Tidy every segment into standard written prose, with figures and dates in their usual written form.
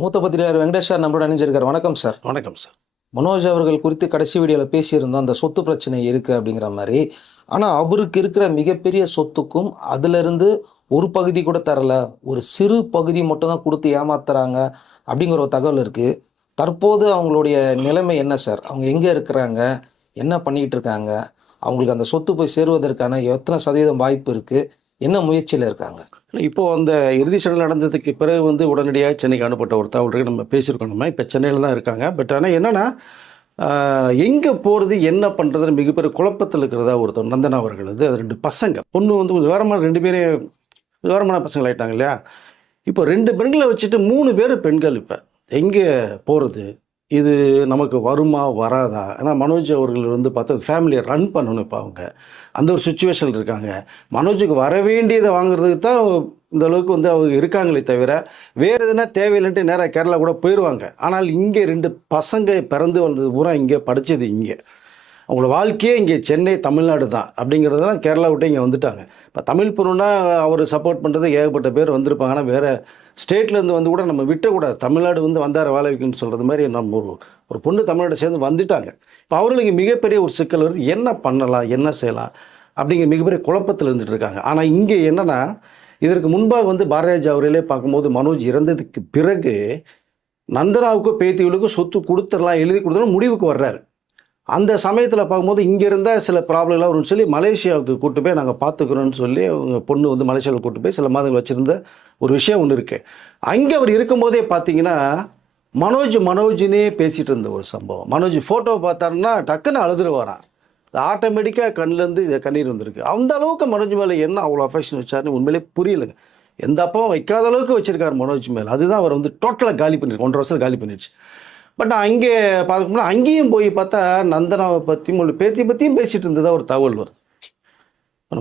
மூத்த பத்திரிகையாளர் வெங்கடேஷ் சார் நம்மளோட இணைஞ்சிருக்கார். வணக்கம் சார். வணக்கம் சார். மனோஜ் அவர்கள் குறித்து கடைசி வீடியோவில் பேசியிருந்தோம், அந்த சொத்து பிரச்சனை இருக்குது அப்படிங்கிற மாதிரி. ஆனால் அவருக்கு இருக்கிற மிகப்பெரிய சொத்துக்கும் அதிலிருந்து ஒரு பகுதி கூட தரல, ஒரு சிறு பகுதி மட்டும் தான் கொடுத்து ஏமாத்துறாங்க அப்படிங்கிற ஒரு தகவல் இருக்குது. தற்போது அவங்களுடைய நிலைமை என்ன சார்? அவங்க எங்கே இருக்கிறாங்க, என்ன பண்ணிக்கிட்டு இருக்காங்க, அவங்களுக்கு அந்த சொத்து போய் சேருவதற்கான எத்தனை சதவீதம் வாய்ப்பு இருக்குது, என்ன முயற்சியில் இருக்காங்க? இப்போது அந்த இறுதி சடங்கு நடந்ததுக்கு பிறகு உடனடியாக சென்னைக்கு அனுப்பப்பட்ட ஒரு தகவல் நம்ம பேசியிருக்கோம். நம்ம இப்போ சென்னையில் தான் இருக்காங்க. பட் ஆனால் என்னென்னா எங்கே போகிறது என்ன பண்ணுறதுன்னு மிகப்பெரிய குழப்பத்தில் இருக்கிறதா ஒருத்தர் நந்தனா அவர்கள். அது 2 பசங்க, பொண்ணு கொஞ்சம் விவரமான 2 பேரே விவரமான பசங்கள் ஆகிட்டாங்க இல்லையா. இப்போ 2 பெண்களை வச்சுட்டு 3 பேர் பெண்கள். இப்போ எங்கே போகிறது, இது நமக்கு வருமா வராதா? ஏன்னா மனோஜ் அவர்கள் பார்த்தா ஃபேமிலியை ரன் பண்ணணும். இப்போ அவங்க அந்த ஒரு சுச்சுவேஷனில் இருக்காங்க. மனோஜுக்கு வர வேண்டியதை வாங்குறதுக்கு தான் இந்த அளவுக்கு அவங்க இருக்காங்களே தவிர வேறு எதுனா தேவையில்லைன்ட்டு நேராக கேரளா கூட போயிடுவாங்க. ஆனால் இங்கே 2 பசங்க பிறந்து வந்தது பூரா இங்கே, படித்தது இங்கே, அவங்களோட வாழ்க்கையே இங்கே சென்னை தமிழ்நாடு தான் அப்படிங்கிறதுலாம் கேரளா விட்டு இங்கே வந்துட்டாங்க. இப்போ தமிழ் பொண்ணுன்னா அவர் சப்போர்ட் பண்ணுறது ஏகப்பட்ட பேர் வந்திருப்பாங்க. ஆனால் வேறு ஸ்டேட்லேருந்து கூட நம்ம விட்டக்கூடாது. தமிழ்நாடு வந்தார வேலை வைக்கணும்னு சொல்கிறது மாதிரி நம்ம ஒரு பொண்ணு தமிழ்நாடு சேர்ந்து வந்துட்டாங்க. இப்போ அவர்களுக்கு மிகப்பெரிய ஒரு சிக்கல் வருது. என்ன பண்ணலாம், என்ன செய்யலாம் அப்படிங்கிற மிகப்பெரிய குழப்பத்தில் இருந்துகிட்டு இருக்காங்க. ஆனால் இங்கே என்னென்னா, இதற்கு முன்பாக பாரதிராஜா அவர்களே பார்க்கும்போது மனோஜ் இறந்ததுக்கு பிறகு நந்தனாவுக்கோ பேத்திகளுக்கும் சொத்து கொடுத்துடலாம், எழுதி கொடுத்துடலாம் முடிவுக்கு வர்றாரு. அந்த சமயத்தில் பார்க்கும்போது இங்கே இருந்தால் சில ப்ராப்ளம்லாம் வரும்னு சொல்லி மலேசியாவுக்கு கூப்பிட்டு போய் நாங்கள் பார்த்துக்குறோன்னு சொல்லி அவங்க பொண்ணு மலேசியாவில் கூப்பிட்டு போய் சில மாதங்கள் வச்சுருந்த ஒரு விஷயம் ஒன்று இருக்குது. அங்கே அவர் இருக்கும்போதே பார்த்தீங்கன்னா மனோஜ்னே பேசிகிட்டு இருந்த ஒரு சம்பவம். மனோஜ் ஃபோட்டோவை பார்த்தாருன்னா டக்குன்னு அழுதுருவாரான். ஆட்டோமேட்டிக்காக கண்ணிலேருந்து கண்ணீர் வந்திருக்கு. அந்த அளவுக்கு மனோஜ் மேலே என்ன அவ்வளோ அஃபெக்ஷன் வச்சாருன்னு உண்மையிலே புரியலைங்க. எந்த அப்பாவும் வைக்காத அளவுக்கு வச்சுருக்காரு மனோஜ் மேலே. அதுதான் அவர் டோட்டலாக காலி பண்ணிருக்கு, 1.5 வருஷம் காலி பண்ணிடுச்சு. பட் அங்கே பார்க்கணும்னா அங்கேயும் போய் பார்த்தா நந்தனாவை பற்றியும் பேத்தி பற்றியும் பேசிகிட்டு இருந்ததா ஒரு தகவல் வருது.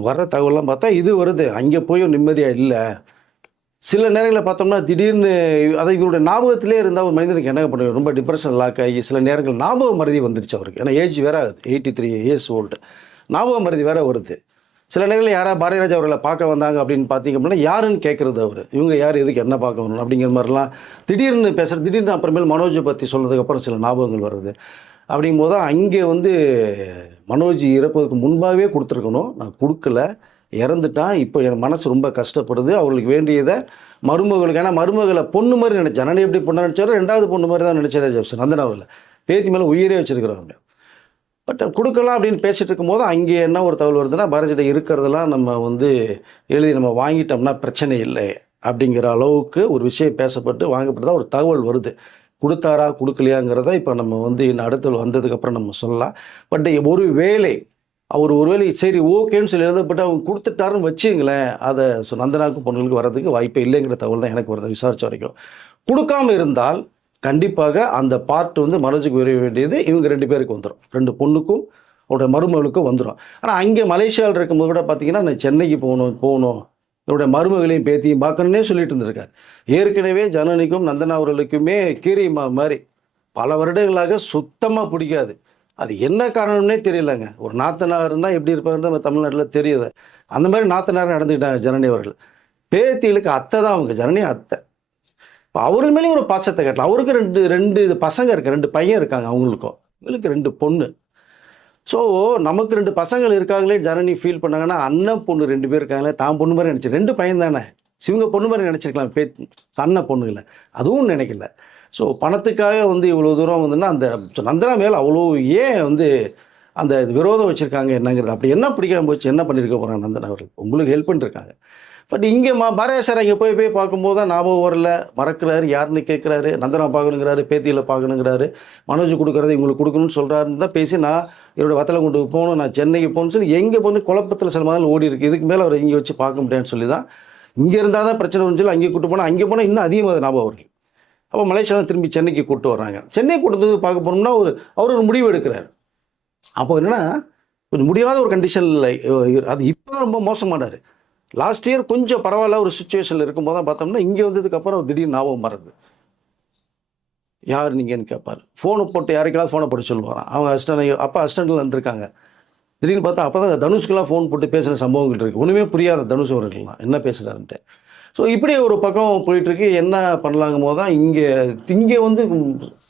வர்ற தகவல்லாம் பார்த்தா இது வருது. அங்கே போய் நிம்மதியாக இல்லை. சில நேரங்களில் பார்த்தோம்னா திடீர்னு இவருடைய ஞாபகத்திலே இருந்தால் ஒரு மனிதனுக்கு என்ன பண்ணுவார், ரொம்ப டிப்ரெஷன் லாக் ஆகி சில நேரங்கள் ஞாபக மருதி வந்துடுச்சு அவருக்கு. ஏன்னா ஏஜ் வேறு ஆகுது, 83 இயர்ஸ் ஓல்டு. ஞாபக மருதி வேறு வருது. சில நேரங்களில் யாராவது பாரதிராஜா அவர்களை பார்க்க வந்தாங்க அப்படின்னு பார்த்தீங்க அப்படின்னா யாருன்னு கேட்குறது அவர். இவங்க யார், எதுக்கு என்ன பார்க்க வரணும் அப்படிங்கிற மாதிரிலாம் திடீர்னு பேசுகிறது. திடீர்னு அப்புறமேல் மனோஜை பற்றி சொன்னதுக்கப்புறம் சில ஞாபகங்கள் வருது. அப்படிங்கும்போது தான் அங்கே மனோஜ் இறப்பதற்கு முன்பாகவே கொடுத்துருக்கணும், நான் கொடுக்கல, இறந்துட்டான். இப்போ என் மனசு ரொம்ப கஷ்டப்படுது. அவர்களுக்கு வேண்டியதை மருமகளுக்கு, ஏன்னா மருமகளை பொண்ணு மாதிரி நினச்சேன். ஜனனி எப்படி பொண்ணு நினச்சாரோ 2வது பொண்ணு மாதிரி தான் நினச்சார் நந்தனா அவர்கள். பேத்தி மேலே உயிரே வச்சுருக்கிறவங்க. பட் கொடுக்கலாம் அப்படின்னு பேசிகிட்டு இருக்கும்போது அங்கே என்ன ஒரு தகவல் வருதுன்னா, பாரதியிட இருக்கிறதெல்லாம் நம்ம எழுதி நம்ம வாங்கிட்டோம்னா பிரச்சனை இல்லை அப்படிங்கிற அளவுக்கு ஒரு விஷயம் பேசப்பட்டு வாங்கப்பட்டதாக ஒரு தகவல் வருது. கொடுத்தாரா கொடுக்கலையாங்கிறத இப்போ நம்ம இன்னும் அடுத்து வந்ததுக்கப்புறம் நம்ம சொல்லலாம். பட் ஒருவேளை சரி ஓகேன்னு சொல்லி எழுதப்பட்டு அவங்க கொடுத்துட்டாருன்னு வச்சுங்களேன், அதை நந்தனாவுக்கும் பொண்ணுகளுக்கு வர்றதுக்கு வாய்ப்பே இல்லைங்கிற தகவல் தான் எனக்கு வருது விசாரிச்ச வரைக்கும். கொடுக்காமல் இருந்தால் கண்டிப்பாக அந்த பார்ட் மனோஜுக்கு வர வேண்டியது இவங்க 2 பேருக்கு வந்துடும். 2 பொண்ணுக்கும் அவருடைய மருமகளுக்கும் வந்துடும். ஆனால் அங்கே மலேசியாவில் இருக்கும்போது கூட பார்த்தீங்கன்னா நான் சென்னைக்கு போகணும் என்னுடைய மருமகளையும் பேத்தியும் பார்க்கணுன்னே சொல்லிட்டு இருந்திருக்கார். ஏற்கனவே ஜனனிக்கும் நந்தனா அவர்களுக்குமே கீரிமா மாதிரி பல வருடங்களாக சுத்தமாக பிடிக்காது. அது என்ன காரணம்னே தெரியலங்க. ஒரு நாத்தனார்னா எப்படி இருப்பாங்கன்னு நம்ம தமிழ்நாட்டில் தெரியுது. அந்த மாதிரி நாத்தனார் நடந்துக்கிட்டாங்க ஜனனி அவர்கள். பேத்திகளுக்கு அத்தை தான் அவங்க, ஜனனி அத்தை. இப்போ அவர்கள் மேலேயும் ஒரு பாசத்தை கட்டலாம். அவருக்கு 2 பசங்க இருக்கு, 2 பையன் இருக்காங்க அவங்களுக்கும். இவங்களுக்கு 2 பொண்ணு. ஸோ நமக்கு 2 பசங்கள் இருக்காங்களே ஜனனி ஃபீல் பண்ணாங்கன்னா, அண்ணன் பொண்ணு 2 பேர் இருக்காங்களே, தான் பொண்ணு மாதிரி நினச்சி 2 பையன் தானே, இவங்க பொண்ணு மாதிரி நினச்சிருக்கலாம். அண்ணன் பொண்ணு இல்லை, அதுவும் நினைக்கல. ஸோ பணத்துக்காக இவ்வளோ தூரம் அந்த நந்தனா மேலே அவ்வளோ ஏன் அந்த விரோதம் வச்சுருக்காங்க என்னங்கிறது. அப்படி என்ன பிடிக்காம போச்சு, என்ன பண்ணியிருக்க போகிறாங்க நந்தனா அவர்கள்? உங்களுக்கு ஹெல்ப் பண்ணிருக்காங்க. பட் இங்கே பாரதியா சார் இங்கே போய் பார்க்கும்போது தான் ஞாபகம் வரல, மறக்கிறாரு, யாருன்னு கேட்குறாரு, நந்தனா பார்க்கணுங்கிறாரு, பேத்தியில் பார்க்கணுங்கிறாரு, மனோஜ் கொடுக்குறது இவங்களுக்கு கொடுக்கணும்னு சொல்கிறாருன்னு தான் பேசி நான் என்னோடய வத்தலை கொண்டு போகணும், நான் சென்னைக்கு போகணும்னு சொல்லி எங்கே குழப்பத்தில் சில மாதிரி ஓடி இருக்குது. இதுக்கு மேலே அவர் இங்கே வச்சு பார்க்க முடியாதுன்னு சொல்லி தான் இங்கே இருந்தால் தான் பிரச்சனை சொல்லி அங்கே கூட்டு போனால், அங்கே போனால் இன்னும் அதிகமாக ஞாபகம் அவர்கள். அப்போ மலேசியாவில் திரும்பி சென்னைக்கு கூப்பிட்டு வர்றாங்க. சென்னை கூட்டத்துக்கு பார்க்க போனோம்னா அவர் ஒரு முடிவு எடுக்கிறார். அப்போ என்னென்னா கொஞ்சம் முடியாத ஒரு கண்டிஷனில் அது இப்போ ரொம்ப மோசமானார். லாஸ்ட் இயர் கொஞ்சம் பரவாயில்ல ஒரு சுச்சுவேஷனில் இருக்கும்போது தான் பார்த்தோம்னா இங்கே வந்ததுக்கப்புறம் திடீர்னு ஞாபகம் மாறுது. யார் நீங்கன்னு கேட்பார். ஃபோனை போட்டு யாருக்காவது ஃபோனை போட்டு சொல்லுவாரான். அவங்க அசிஸ்டண்டில் இருந்திருக்காங்க. திடீர்னு பார்த்தா அப்போ தான் தனுஷ்கெல்லாம் ஃபோன் போட்டு பேசுகிற சம்பவங்கள் இருக்குது. ஒன்றுமே புரியாத தனுஷ் அவர்கள்லாம் என்ன பேசுகிறாருன்ட்டு. ஸோ இப்படி ஒரு பக்கம் போயிட்டுருக்கு. என்ன பண்ணலாங்கும் போது தான் இங்கே வந்து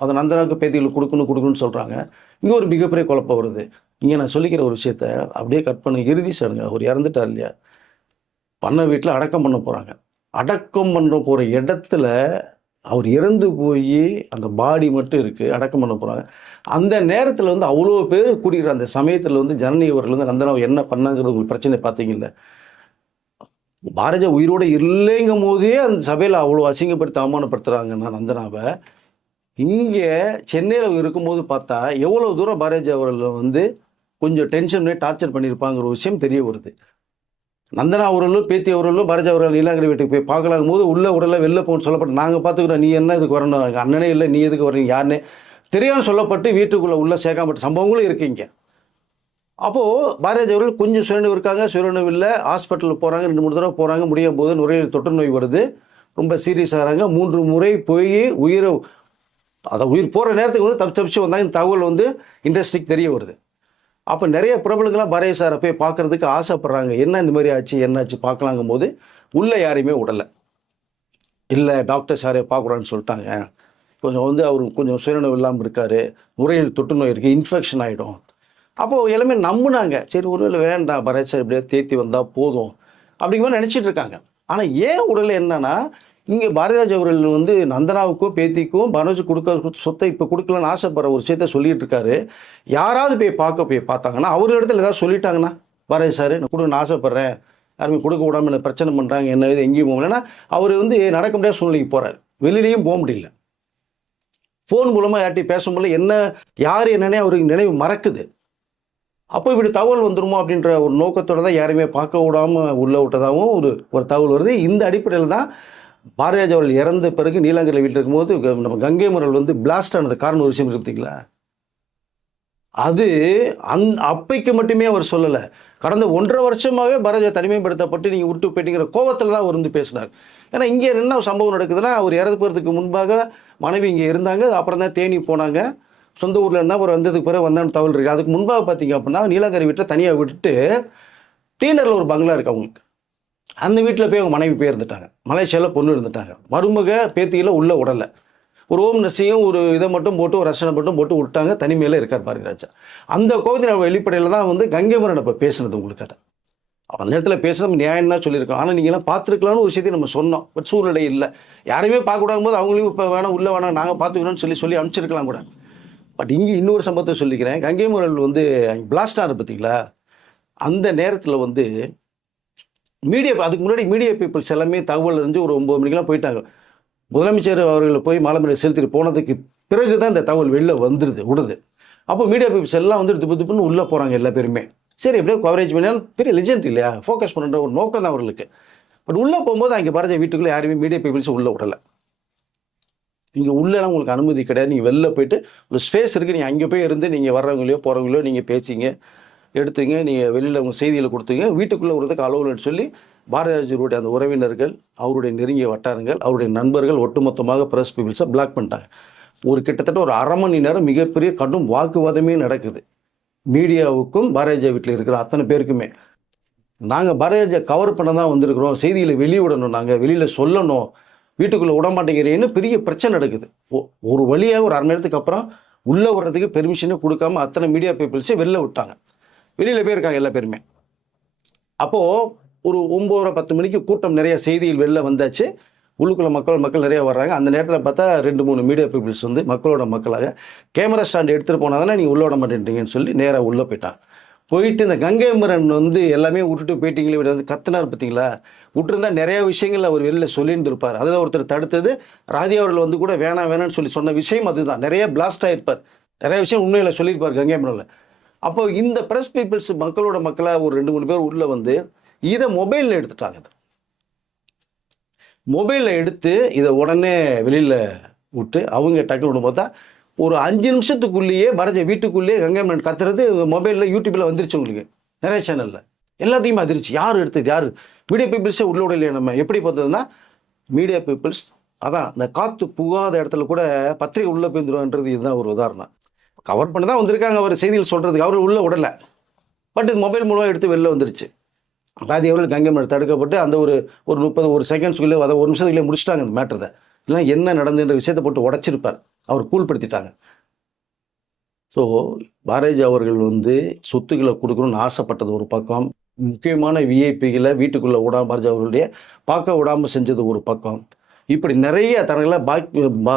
அதை நந்தனாவுக்கு பேத்திகளுக்கு கொடுக்கணும்னு சொல்கிறாங்க. இங்கே ஒரு மிகப்பெரிய குழப்பம் வருது. இங்கே நான் சொல்லிக்கிற ஒரு விஷயத்த அப்படியே கட் பண்ணி இறுதி சடங்கு அவர் இறந்துட்டார் இல்லையா, பண்ண வீட்டில் அடக்கம் பண்ண போகிறாங்க. அடக்கம் பண்ண போகிற இடத்துல அவர் இறந்து போய் அந்த பாடி மட்டும் இருக்குது, அடக்கம் பண்ண போகிறாங்க. அந்த நேரத்தில் வந்து அவ்வளோ பேர் கூடிகிற அந்த சமயத்தில் வந்து ஜனனி அவர்கள் வந்து நந்தனாவை என்ன பண்ணாங்கிறது ஒரு பிரச்சனை பார்த்தீங்கல்ல. பாரதியா உயிரோடு இல்லைங்கும் போதே அந்த சபையில் அவ்வளோ அசிங்கப்படுத்தி அவமானப்படுத்துகிறாங்கன்னா நந்தனாவை, இங்கே சென்னையில் இருக்கும்போது பார்த்தா எவ்வளோ தூரம் பாரதியா அவர்கள் வந்து கொஞ்சம் டென்ஷன் பண்ணி டார்ச்சர் பண்ணியிருப்பாங்கிற ஒரு விஷயம் தெரிய வருது. நந்தனா அவர்களும் பேத்தி அவர்களும் பாரதியா அவர்கள் நீலாங்கரி வீட்டுக்கு போய் பார்க்கலாங்கும் போது உள்ள உடலை வெளில போகணும்னு சொல்லப்பட்டு, நாங்கள் பார்த்துக்குறோம், நீ என்ன இதுக்கு வரணும், எங்கள் அண்ணனே இல்லை, நீ எதுக்கு வரீங்க, யாருன்னே தெரியாமல் சொல்லப்பட்டு வீட்டுக்குள்ளே உள்ளே சேர்க்காமட்ட சம்பவங்களும் இருக்கீங்க. அப்போது பாரதியா அவர்கள் கொஞ்சம் சுயநினைவு இருக்காங்க, சுயநினைவு இல்லை, ஹாஸ்பிட்டலுக்கு போகிறாங்க, 2-3 தடவை போகிறாங்க, முடியும் போது நுரையீரல் தொற்று நோய் வருது, ரொம்ப சீரியஸ் ஆகிறாங்க. 3 முறை போய் உயிர் போகிற நேரத்துக்கு வந்து தப்பிச்சு வந்தாங்க. இந்த தகவல் வந்து இண்டஸ்ட்ரிக்கு தெரிய வருது. அப்போ நிறைய பிரபலங்கள்லாம் பாரதியா சாரை போய் பார்க்குறதுக்கு ஆசைப்பட்றாங்க. என்ன இந்த மாதிரி ஆச்சு, என்னாச்சு பார்க்கலாங்கும் போது உள்ளே யாரையுமே விடலை. இல்லை டாக்டர் சாரை பார்க்கக்கூடாதுன்னு சொல்லிட்டாங்க, கொஞ்சம் வந்து அவர் கொஞ்சம் சுயநினைவு இல்லாமல் இருக்கார், நுரையீரல் தொற்று நோய் இருக்குது, இன்ஃபெக்ஷன் ஆகிடும். அப்போது எல்லாமே நம்பினாங்க. சரி ஒருவேளை வேண்டாம், பாரதியா சார் இப்படியே தேத்தி வந்தால் போதும் அப்படிங்கிற மாதிரி நினச்சிட்டு இருக்காங்க. ஆனால் ஏன் உடலை என்னன்னா, இங்கே பாரதிராஜ் அவர்கள் வந்து நந்தனாவுக்கும் பேத்திக்கும் மனோஜ் கொடுக்க சொத்தை இப்போ கொடுக்கலான்னு ஆசைப்படுற ஒரு விஷயத்த சொல்லிட்டு இருக்காரு. யாராவது போய் பார்த்தாங்கன்னா அவர் இடத்துல ஏதாவது சொல்லிட்டாங்கன்னா, பாரதி சார் நான் கொடுக்கணும்னு ஆசைப்பட்றேன், யாருமே கொடுக்க விடாமல் என்ன பிரச்சனை பண்ணுறாங்க, என்ன இது எங்கேயும் போகல. ஏன்னா அவர் வந்து நடக்க முடியாத சூழ்நிலைக்கு போகிறார், வெளியிலையும் போக முடியல, ஃபோன் மூலமாக யார்ட்டையும் பேச முடியல, என்ன யார் என்னன்னே அவருக்கு நினைவு மறக்குது. அப்போ இப்படி தகவல் வந்துருமோ அப்படின்ற ஒரு நோக்கத்தோடு தான் யாரையுமே பார்க்க விடாமல் உள்ள விட்டதாகவும் ஒரு தகவல் வருது. இந்த அடிப்படையில் தான் பாரதிராஜ் அவர்கள் இறந்த பிறகு நீலாங்கரியில் வீட்டில் இருக்கும்போது நம்ம கங்கை மரல் வந்து பிளாஸ்ட் ஆனது காரணம் ஒரு விஷயம் பார்த்தீங்களா, அது அப்பைக்கு மட்டுமே அவர் சொல்லலை, கடந்த 1.5 வருஷமாகவே பாரதியா தனிமைப்படுத்தப்பட்டு நீங்கள் விட்டு போயிட்டீங்கிற கோவத்தில் தான் அவர் வந்து பேசினார். ஏன்னா இங்கே என்ன சம்பவம் நடக்குதுன்னா, அவர் இறந்து போகிறதுக்கு முன்பாக மனைவி இங்கே இருந்தாங்க, அப்புறம் தான் தேனி போனாங்க, சொந்த ஊரில் இருந்தால் அவர் வந்ததுக்கு பிறகு வந்தான்னு தகவல் இருக்குது. அதுக்கு முன்பாக பார்த்தீங்க அப்படின்னா நீலாங்கரி வீட்டில் தனியாக விட்டுட்டு டீனரில் ஒரு பங்களா இருக்குது அவங்களுக்கு, அந்த வீட்டில் போய் அவங்க மனைவி போய் இருந்துட்டாங்க, மலேசியாவில் பொண்ணு இருந்துட்டாங்க, மருமக பேத்தியில் உள்ள உடலை ஒரு ஓம் நர்ஸையும் ஒரு இதை மட்டும் போட்டு ஒரு ரசனை மட்டும் போட்டு விட்டாங்க, தனிமையில் இருக்கார் பாரதிராஜா. அந்த கோபத்தின் வெளிப்படையில் தான் வந்து கங்கை மரன் இப்போ பேசுனது உங்களுக்கு. அதை அந்த நேரத்தில் பேசுகிறோம் நியாயம் தான் சொல்லியிருக்கோம். ஆனால் நீங்கள்லாம் பார்த்துருக்கலாம்னு ஒரு விஷயத்தையும் நம்ம சொன்னோம், பட் சூழ்நிலை இல்லை, யாரையுமே பார்க்கக்கூடாது போது அவங்களையும் இப்போ வேணாம் உள்ளே வேணாம் நாங்கள் பார்த்துக்கணும்னு சொல்லி அனுப்பிச்சிருக்கலாம் கூட. பட் இங்கே இன்னொரு சம்பவத்தை சொல்லிக்கிறேன். கங்கை மரல் வந்து பிளாஸ்ட் ஆனது பார்த்தீங்களா, அந்த நேரத்தில் வந்து அதுக்கு முன்னாடி மீடியா பீப்புள்ஸ் எல்லாமே தகவல் இருந்து ஒரு 9 மணிக்கெலாம் போயிட்டாங்க. முதலமைச்சர் அவர்களை போய் மாலை செலுத்திட்டு போனதுக்கு பிறகு தான் இந்த தகவல் வெளில விடுது. அப்போ மீடியா பீப்புள்ஸ் எல்லாம் வந்து துப்புன்னு உள்ளே போகிறாங்க எல்லா பேருமே. சரி எப்படியோ கவரேஜ் பண்ணாலும் பெரிய லெஜெண்ட் இல்லையா, ஃபோக்கஸ் பண்ணுற ஒரு நோக்கம் தான் அவர்களுக்கு. பட் உள்ளே போகும்போது அங்கே பாரதிய வீட்டுக்குள்ளே யாருமே மீடியா பீப்புள்ஸ் உள்ளே விடலை. இங்கே உள்ளெல்லாம் உங்களுக்கு அனுமதி கிடையாது, நீங்கள் வெளில போயிட்டு ஒரு ஸ்பேஸ் இருக்குது, நீங்கள் அங்கே போய் இருந்து நீங்கள் வர்றவங்களையோ போகிறவங்களையோ நீங்கள் பேசிங்க, எடுத்துங்க, நீங்கள் வெளியில் உங்கள் செய்திகளை கொடுத்துங்க, வீட்டுக்குள்ளே விடுறதுக்கு அலோவல்னு சொல்லி பாரதிராஜருடைய அந்த உறவினர்கள், அவருடைய நெருங்கிய வட்டாரங்கள், அவருடைய நண்பர்கள் ஒட்டுமொத்தமாக ப்ரெஸ் பீப்புள்ஸை பிளாக் பண்ணிட்டாங்க. கிட்டத்தட்ட ஒரு 1/2 மணி நேரம் மிகப்பெரிய கடும் வாக்குவாதமே நடக்குது மீடியாவுக்கும் பாரதிராஜா வீட்டில் இருக்கிற அத்தனை பேருக்குமே. நாங்கள் பாரதிராஜா கவர் பண்ண தான் வந்திருக்கிறோம், செய்திகளை வெளியிடணும், நாங்கள் வெளியில் சொல்லணும், வீட்டுக்குள்ளே விட மாட்டேங்கிறேன்னு பெரிய பிரச்சனை நடக்குது. ஒரு வழியாக ஒரு 1/2 மணி நேரத்துக்கு அப்புறம் உள்ளே வர்றதுக்கு பெர்மிஷனே கொடுக்காம அத்தனை மீடியா பீப்புள்ஸே வெளில விட்டாங்க. வெளியில் போயிருக்காங்க எல்லா பேருமே. அப்போது ஒரு 9:10 மணிக்கு கூட்டம் நிறைய செய்திகள் வெளில வந்தாச்சு, உள்ளுக்குள்ள மக்கள் நிறைய வர்றாங்க. அந்த நேரத்தில் பார்த்தா 2-3 மீடியா பீப்புள்ஸ் வந்து மக்களோட மக்களாக கேமரா ஸ்டாண்ட் எடுத்துகிட்டு போனால் தானே நீங்கள் உள்ளே விட மாட்டேன்றீங்கன்னு சொல்லி நேராக உள்ளே போயிட்டு இந்த கங்கை மரன் வந்து எல்லாமே விட்டுட்டு போயிட்டீங்களே வந்து கத்துனார் பார்த்தீங்களா. விட்டுருந்தா நிறைய விஷயங்கள் அவர் வெளியில் சொல்லியிருந்திருப்பார். அதுதான் ஒருத்தர் தடுத்தது. ராதி அவர்கள் வந்து கூட வேணான்னு சொல்லி சொன்ன விஷயம் அதுதான். நிறைய பிளாஸ்ட் ஆகிருப்பார், நிறைய விஷயம் உண்மையில் சொல்லியிருப்பார் கங்கை மரனில். அப்போ இந்த ப்ரெஸ் பீப்புள்ஸ் மக்களோட மக்களாக ஒரு 2-3 பேர் உள்ளே வந்து இதை மொபைலில் எடுத்துட்டாங்க. மொபைலில் எடுத்து இதை உடனே வெளியில் விட்டு அவங்க டக்குன்னு பார்த்தா ஒரு 5 நிமிஷத்துக்குள்ளேயே பாரதிய வீட்டுக்குள்ளேயே கங்கை மரன் கத்துறது மொபைலில் யூடியூப்பில் வந்துருச்சு. உங்களுக்கு நிறைய சேனலில் எல்லாத்தையுமே அதிர்ச்சி. யார் எடுத்தது, யார் மீடியா பீப்புள்ஸே உள்ளோட இல்லையா. நம்ம எப்படி பார்த்ததுன்னா மீடியா பீப்புள்ஸ் அதான் இந்த காற்று புகாத இடத்துல கூட பத்திரிகை உள்ளே போயிருந்துருவான்றது இதுதான் ஒரு உதாரணம். கவர் பண்ணி தான் வந்திருக்காங்க அவர் செய்திகள் சொல்கிறதுக்கு, அவர் உள்ளே விடலை. பட் இது மொபைல் மூலமாக எடுத்து வெளில வந்துருச்சு. ராதி அவர்கள் கங்கை மழை தடுக்கப்பட்டு அந்த ஒரு ஒரு 30 ஒரு செகண்ட்ஸ்குள்ளே அதை ஒரு நிமிஷத்துக்குள்ளே முடிச்சிட்டாங்க அந்த மேட்டரை. இல்லைன்னா என்ன நடந்துன்ற விஷயத்தை போட்டு உடைச்சிருப்பார். அவர் கூல்படுத்திட்டாங்க. ஸோ பாரதிஜி அவர்கள் வந்து சொத்துக்களை கொடுக்கணும்னு ஆசைப்பட்டது ஒரு பக்கம், முக்கியமான விஐபிகளை வீட்டுக்குள்ளே விடாம பாரதிஜி அவர்களுடைய பார்க்க விடாமல் செஞ்சது ஒரு பக்கம். இப்படி நிறைய தரங்களை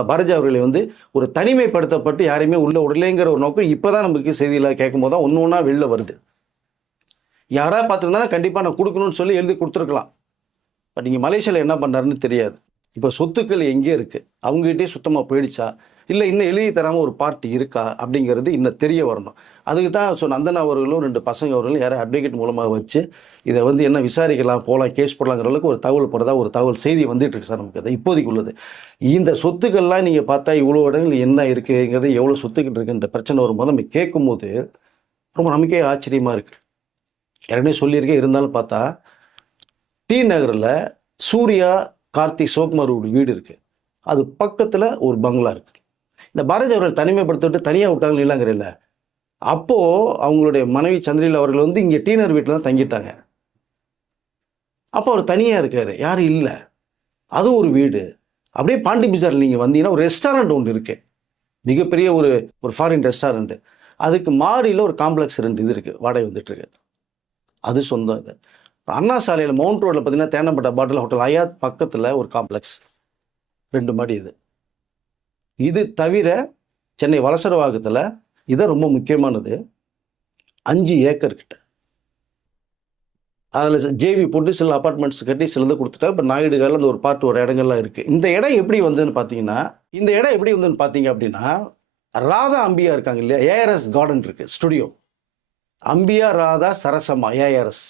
பாரதிஜி அவர்களை வந்து ஒரு தனிமைப்படுத்தப்பட்டு யாரையுமே உள்ள விடலைங்கிற ஒரு நோக்கம் இப்போ தான் நமக்கு செய்தியில் கேட்கும் போது தான் ஒன்று ஒன்றா வெளில வருது. யாராவது பார்த்துருந்தாலும் கண்டிப்பாக நான் கொடுக்கணும்னு சொல்லி எழுதி கொடுத்துருக்கலாம். பட் இங்கே மலேசியாவில் என்ன பண்ணாருன்னு தெரியாது. இப்போ சொத்துக்கள் எங்கே இருக்குது, அவங்ககிட்டே சுத்தமாக போயிடுச்சா, இல்லை இன்னும் எழுதி தராமல் ஒரு பார்ட்டி இருக்கா அப்படிங்கிறது இன்னும் தெரிய வரணும். அதுக்கு தான் நந்தன் அவர்களும் 2 பசங்க அவர்களும் யாரும் அட்வொகேட் மூலமாக வச்சு இதை வந்து என்ன விசாரிக்கலாம், போகலாம், கேஸ் போடலாங்கிற அளவுக்கு ஒரு தகவல் போகிறதா ஒரு தகவல் செய்தி வந்துட்டு இருக்கு சார் நமக்கு. அது இப்போதைக்கு உள்ளது. இந்த சொத்துக்கள்லாம் நீங்கள் பார்த்தா இவ்வளோ இடங்கள் என்ன இருக்குங்கிறது, எவ்வளோ சொத்துக்கிட்டு இருக்குன்ற பிரச்சனை வரும்போது நம்ம கேட்கும்போது ரொம்ப நமக்கே ஆச்சரியமாக இருக்குது. ஏற்கனவே சொல்லியிருக்கேன், இருந்தாலும் பார்த்தா டி நகரில் சூர்யா கார்த்தி சிவகுமாரோட வீடு இருக்குது. அது பக்கத்தில் ஒரு பங்களா இருக்குது. இந்த பாரதி அவர்கள் தனிமைப்படுத்திட்டு தனியாக விட்டாங்க இல்லைங்கிறல்ல, அப்போது அவங்களுடைய மனைவி சந்திரலீலா அவர்கள் வந்து இங்கே டி நகர் வீட்டில் தான் தங்கிட்டாங்க. அப்போ அவர் தனியாக இருக்கார், யாரும் இல்லை. அதுவும் ஒரு வீடு. அப்படியே பாண்டி பஜாரில் நீங்கள் வந்தீங்கன்னா ஒரு ரெஸ்டாரண்ட் ஒன்று இருக்குது, மிகப்பெரிய ஒரு ஃபாரின் ரெஸ்டாரண்ட்டு. அதுக்கு மாடியில் ஒரு காம்ப்ளெக்ஸ் 2 இது இருக்குது, வாடகை வந்துட்டுருக்கு. அது சொந்தம். இது அண்ணா சாலையில் மவுண்ட் ரோடில் பார்த்தீங்கன்னா தேனம்பட்ட பாட்டில் ஹோட்டல் அயாத் பக்கத்தில் ஒரு காம்ப்ளெக்ஸ் 2 மாடி. இது தவிர சென்னை வலசரவாக்கத்தில் இதான் ரொம்ப முக்கியமானது, 5 ஏக்கர் கிட்ட. அதில் ஜேவி போட்டு சில அப்பார்ட்மெண்ட்ஸ் கட்டி சிலது கொடுத்துட்டா. இப்போ நாயுடுகாலில் அந்த ஒரு பார்ட் ஒரு இடங்கள்லாம் இருக்குது. இந்த இடம் எப்படி வந்ததுன்னு பார்த்தீங்க அப்படின்னா ராதா அம்பியா இருக்காங்க இல்லையா, ஏஆர்எஸ் கார்டன் இருக்குது, ஸ்டுடியோ அம்பியா ராதா சரசம்மா ஏஆர்எஸ்.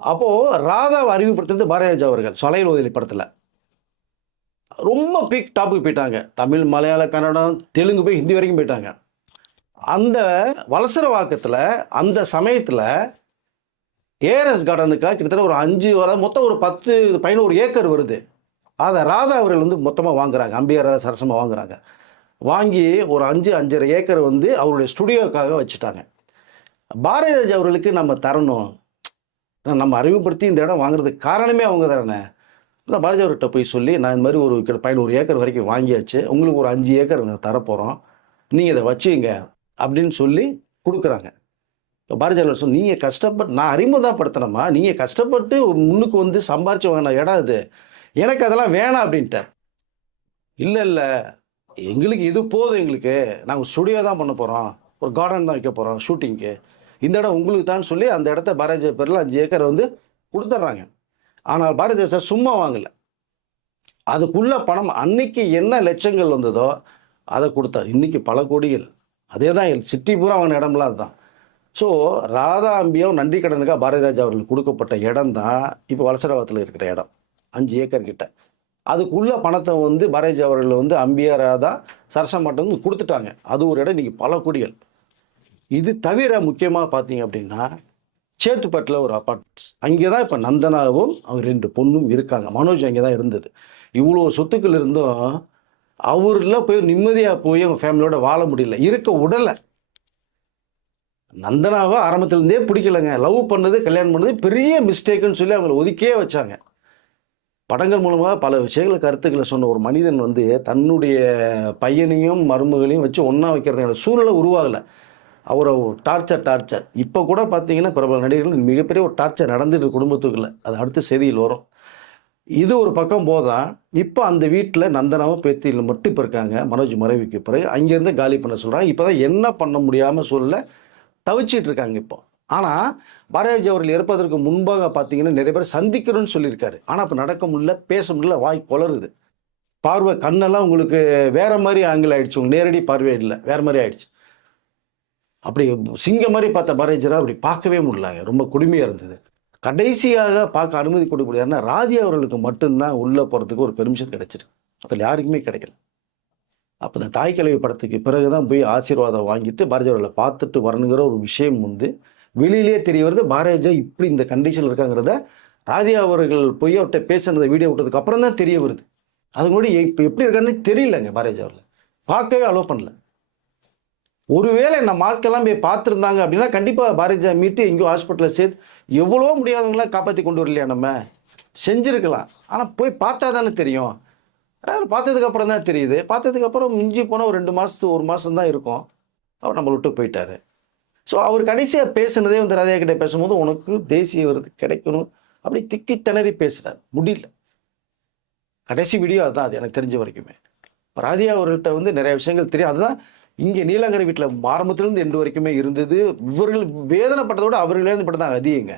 அப்போது ராதாவை அறிமுகப்படுத்துறது பாரதிராஜா அவர்கள் சொலையில் உதவி படத்தில் ரொம்ப பீக் டாப்புக்கு போயிட்டாங்க. தமிழ், மலையாள, கன்னடம், தெலுங்கு போய் ஹிந்தி வரைக்கும் போயிட்டாங்க. அந்த வலசரவாக்கத்தில் அந்த சமயத்தில் ஏஆர்எஸ் கார்டனுக்காக கிட்டத்தட்ட ஒரு 5 மொத்தம் ஒரு 10-11 ஏக்கர் வருது. அதை ராதா அவர்கள் வந்து மொத்தமாக வாங்குறாங்க, அம்பியா ராதா சரசமாக வாங்குறாங்க. வாங்கி ஒரு 5-5.5 ஏக்கர் வந்து அவருடைய ஸ்டுடியோக்காக வச்சுட்டாங்க. பாரதிராஜா அவர்களுக்கு நம்ம தரணும், நம்ம அறிவுப்படுத்தி இந்த இடம் வாங்குறதுக்கு காரணமே அவங்க தானே. நான் பாரதிராஜா அவர்கிட்ட போய் சொல்லி, நான் இந்த மாதிரி ஒரு 11 ஏக்கர் வரைக்கும் வாங்கியாச்சு, உங்களுக்கு ஒரு 5 ஏக்கர் நாங்கள் தரப்போகிறோம், நீங்கள் இதை வச்சுங்க அப்படின்னு சொல்லி கொடுக்குறாங்க. பாரதிராஜா அவர் சொன்ன, நீங்கள் கஷ்டப்பட்டு, நான் அறிமுகம் படுத்தினோமா, நீங்கள் கஷ்டப்பட்டு முன்னுக்கு வந்து சம்பாரிச்சு வாங்கின இடம் இது, எனக்கு அதெல்லாம் வேணாம் அப்படின்ட்டார். இல்லை எங்களுக்கு இது போதும், எங்களுக்கு நாங்கள் ஸ்டுடியோ தான் பண்ண போகிறோம், ஒரு கார்டன் தான் வைக்க போகிறோம் ஷூட்டிங்க்கு, இந்த இடம் உங்களுக்கு தான் சொல்லி அந்த இடத்த பாரதிராஜா பேரில் 5 ஏக்கர் வந்து கொடுத்துட்றாங்க. ஆனால் பாரதிராஜா சும்மா வாங்கலை, அதுக்குள்ள பணம் அன்னைக்கு என்ன லட்சங்கள் வந்ததோ அதை கொடுத்தார். இன்னைக்கு பல கோடிகள். அதே தான் சிட்டி பூரா வாங்கின இடம்லாம் அதுதான். ஸோ ராதா அம்பியாவும் நன்றி கடனுக்காக பாரதிராஜா அவர்களுக்கு கொடுக்கப்பட்ட இடம் தான் இப்போ வலசரவாக்கத்தில் இருக்கிற இடம், 5 ஏக்கர் கிட்ட. அதுக்குள்ள பணத்தை வந்து பாரதிராஜா அவர்கள் வந்து அம்பியா ராதா சரசமாட்டம் வந்து கொடுத்துட்டாங்க. அது ஒரு இடம் இன்னைக்கு பல கோடிகள். இது தவிர முக்கியமாக பார்த்தீங்க அப்படின்னா சேத்துப்பட்டில் ஒரு அப்பார்ட்மெண்ட்ஸ், அங்கே தான் இப்போ நந்தனாவும் அவங்க 2 பொண்ணும் இருக்காங்க. மனோஜ் அங்கே தான் இருந்தது. இவ்வளோ சொத்துக்கள் இருந்தும் அவரில் போய் நிம்மதியாக போய் அவங்க ஃபேமிலியோட வாழ முடியல, இருக்க உடலை. நந்தனாவை ஆரம்பத்துலேருந்தே பிடிக்கலைங்க, லவ் பண்ணது கல்யாணம் பண்ணது பெரிய மிஸ்டேக்குன்னு சொல்லி அவங்கள ஒதுக்கியே வச்சாங்க. படங்கள் மூலமாக பல விஷயங்களை கருத்துக்களை சொன்ன ஒரு மனிதன் வந்து தன்னுடைய பையனையும் மருமகளையும் வச்சு ஒன்றா வைக்கிறதுக்கான சூழ்நிலை உருவாகலை. அவரை டார்ச்சர் இப்போ கூட பார்த்தீங்கன்னா பிரபல நடிகர்கள் மிகப்பெரிய ஒரு டார்ச்சர் நடந்துட்டு குடும்பத்துக்குள்ள, அது அடுத்த செய்தியில் வரும். இது ஒரு பக்கம் போதான். இப்போ அந்த வீட்டில் நந்தனாவும் பேத்தியில் மட்டும் இப்போ இருக்காங்க. மனோஜ் மறைவுக்கு பிறகு அங்கேருந்து காலி பண்ண சொல்கிறாங்க. இப்போ தான் என்ன பண்ண முடியாமல் சூழலை தவிச்சிட்டு இருக்காங்க இப்போ. ஆனால் பாரதிராஜா அவர்கள் இறப்பதற்கு முன்பாக பார்த்தீங்கன்னா நிறைய பேர் சந்திக்கணும்னு சொல்லியிருக்காரு. ஆனால் இப்போ நடக்க முடியல, பேச முடியல, வாய் கொளருது, பார்வை கண்ணெல்லாம் உங்களுக்கு வேற மாதிரி ஆங்கிள் ஆயிடுச்சு, உங்களுக்கு நேரடி பார்வை இல்லை, வேற மாதிரி ஆயிடுச்சு. அப்படி சிங்க மாதிரி பார்த்த பாரதிராஜா அப்படி பார்க்கவே முடியலாங்க, ரொம்ப கொடுமையாக இருந்தது. கடைசியாக பார்க்க அனுமதி கொடுக்கக்கூடியதுன்னா ராதி அவர்களுக்கு மட்டும்தான் உள்ளே போகிறதுக்கு ஒரு பெர்மிஷன் கிடைச்சிருக்கு, அதில் யாருக்குமே கிடைக்கல. அப்போ இந்த தாய் கிழவி படத்துக்கு பிறகு தான் போய் ஆசீர்வாதம் வாங்கிட்டு பாரதிராஜா அவர்களை பார்த்துட்டு வரணுங்கிற ஒரு விஷயம் வந்து வெளியிலே தெரிய வருது. பாரதிராஜா இப்படி இந்த கண்டிஷனில் இருக்காங்கிறத ராதி அவர்கள் போய் அவர்கிட்ட பேசுனதை வீடியோ விட்டதுக்கு அப்புறம் தான் தெரிய வருது. அது கூட இப்போ எப்படி இருக்கான்னு தெரியலங்க. பாரதிராஜா அவர்கள் பார்க்கவே அலோவ் பண்ணல. ஒருவேளை நம்ம ஆட்கள்லாம் போய் பார்த்துருந்தாங்க அப்படின்னா கண்டிப்பாக பாரதிஜா மீட்டு எங்கேயோ ஹாஸ்பிட்டலில் சேர்த்து எவ்வளோ முடியாதவங்களாம் காப்பாற்றி கொண்டு வரலையா நம்ம செஞ்சுருக்கலாம். ஆனால் போய் பார்த்தா தானே தெரியும். அதாவது பார்த்ததுக்கப்புறம் தான் தெரியுது. பார்த்ததுக்கப்புறம் மிஞ்சி போனால் ஒரு 2 மாதத்துக்கு 1 மாதம் தான் இருக்கும். அவர் நம்மளை விட்டு போயிட்டாரு. ஸோ அவர் கடைசியாக பேசுனதே வந்து ராதிகா கிட்ட பேசும்போது உனக்கு தேசிய விருது கிடைக்கணும் அப்படி திக்கி திணறி பேசுகிறார். முடியல. கடைசி வீடியோ அதுதான், அது எனக்கு தெரிஞ்ச வரைக்குமே. ராதிகா அவர்கள்ட்ட வந்து நிறைய விஷயங்கள் தெரியும். அதுதான் இங்கே நீலாங்கரை வீட்டில் ஆரம்பத்திலிருந்து எண்டு வரைக்குமே இருந்தது. இவர்கள் வேதனைப்பட்டதை விட அவர்கள் வேதனைப்பட்டது தான் அதிகங்க.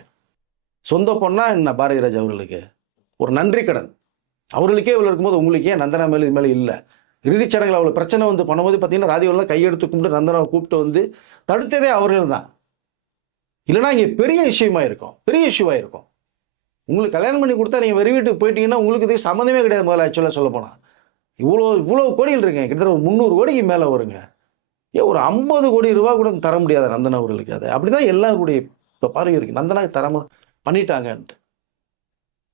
சொந்த பொண்ணா என்ன பாரதிராஜ் அவர்களுக்கு ஒரு நன்றி கடன். அவர்களுக்கே இவ்வளோ இருக்கும்போது உங்களுக்கே நந்தனா மேலே இது மேலே இல்லை. இறுதிச் சடங்கில் அவ்வளோ பிரச்சனை வந்து பண்ணும்போது பார்த்தீங்கன்னா ராதிகாவெல்லாம் கையெடுத்து கும்பிட்டு நந்தனாவை கூப்பிட்டு வந்து தடுத்ததே அவர்கள் தான். இல்லைனா இங்கே பெரிய இஷ்யூமாக இருக்கும், பெரிய இஷ்யூவாக இருக்கும். உங்களுக்கு கல்யாணம் பண்ணி கொடுத்தா நீங்கள் வெறி வீட்டுக்கு போயிட்டீங்கன்னா உங்களுக்கு இதுக்கு சம்மந்தமே கிடையாது. முதல்ல ஆக்சுவலாக சொல்ல போனால் இவ்வளோ கோடிகள் இருக்குங்க. கிட்டத்தட்ட ஒரு 300 கோடிக்கு மேலே வருங்க. ஏன் ஒரு 50 கோடி ரூபா கூட தர முடியாது நந்தனா அவர்களுக்கு. அது அப்படி தான் எல்லாருடைய இப்போ பார்வை இருக்குது. நந்தனாக்கு தரமாக பண்ணிட்டாங்கன்ட்டு.